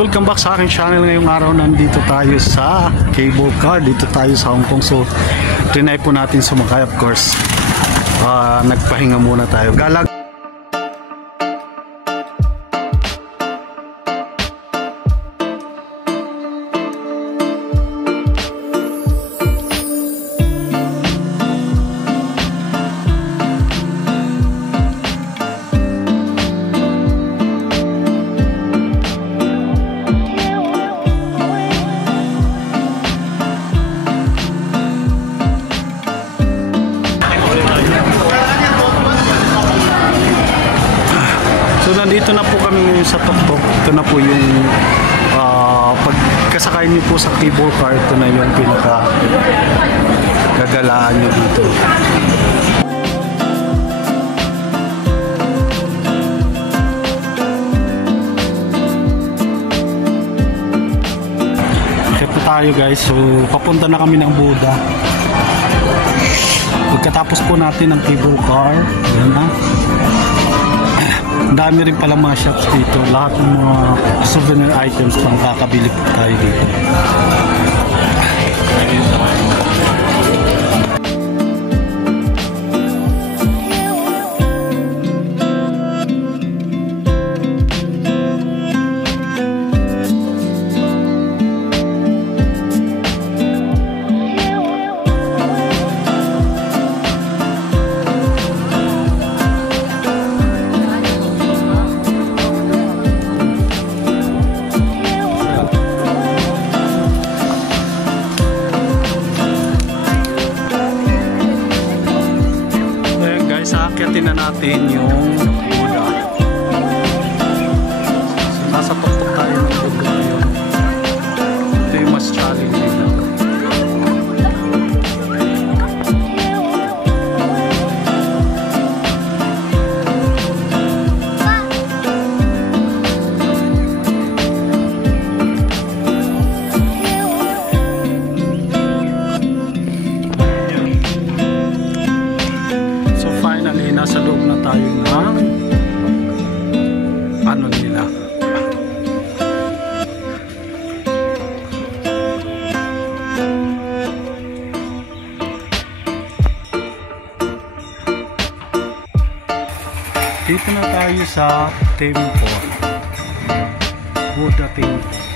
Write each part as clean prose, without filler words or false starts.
Welcome back sa aking channel. Ngayong araw nandito tayo sa cable car. Dito tayo sa Hong Kong. So, trinay po natin sumakay, of course. Nagpahinga muna tayo. Galag. Nandito na po kami ngayon sa Tuktok. Ito na po yung pagkasakay niyo po sa cable car. Ito na yung pinaka gagalaan niyo dito. Ito tayo guys. So papunta na kami ng Buda. Pagkatapos po natin ng cable car, yan na. Ang dami rin pala mga shops dito. Lahat ng mga souvenir items pang kakabili po tayo dito. Sakyatin na natin yung Buda. So, nasa Tuktok tayo ng Buda ngayon. Ito yung mas challenging na. Nasa loob na tayo ng ano nila. Dito na tayo sa temple. Buddha Temple.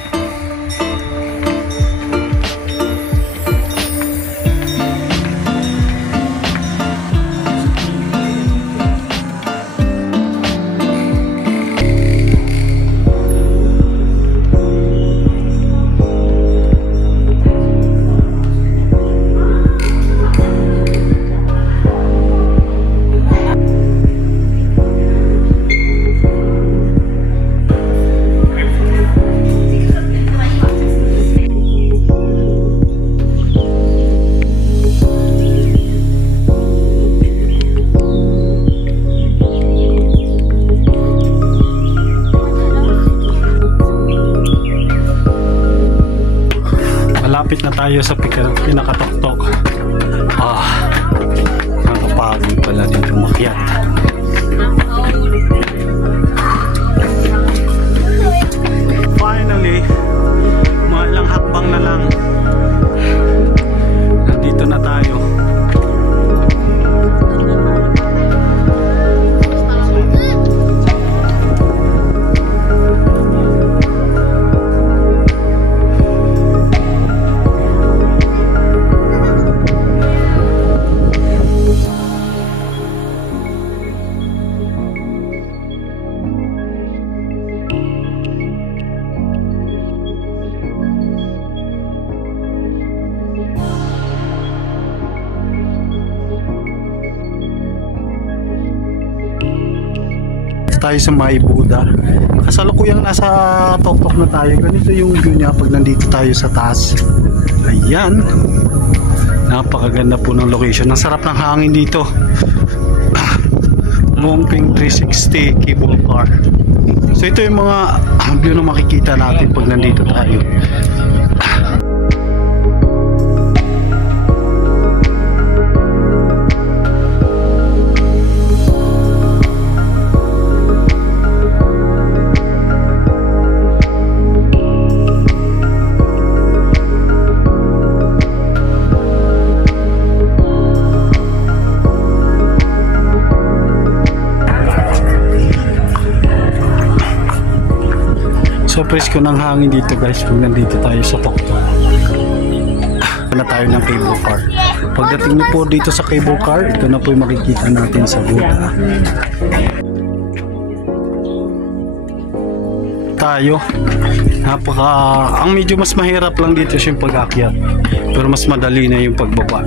Malapit na tayo sa pinakatuktok. Nakapagod pala dito umakyat. Finally, mga ilang hakbang na lang. Nandito na tayo. Tayo sa May Buda. Kasalukuyang nasa Tuktok na tayo. Ganito yung view niya pag nandito tayo sa taas. Ayan. Napakaganda po ng location. Ang sarap ng hangin dito. Longping 360 cable car. So ito yung mga view na makikita natin pag nandito tayo. So presko ng hangin dito guys pag nandito tayo sa Toktok. Na tayo ng cable car. Pagdating niyo po dito sa cable car, ito na po yung makikita natin sa Buddha. Tayo. Ang medyo mas mahirap lang dito yung pag-akyat. Pero mas madali na yung pagbaba.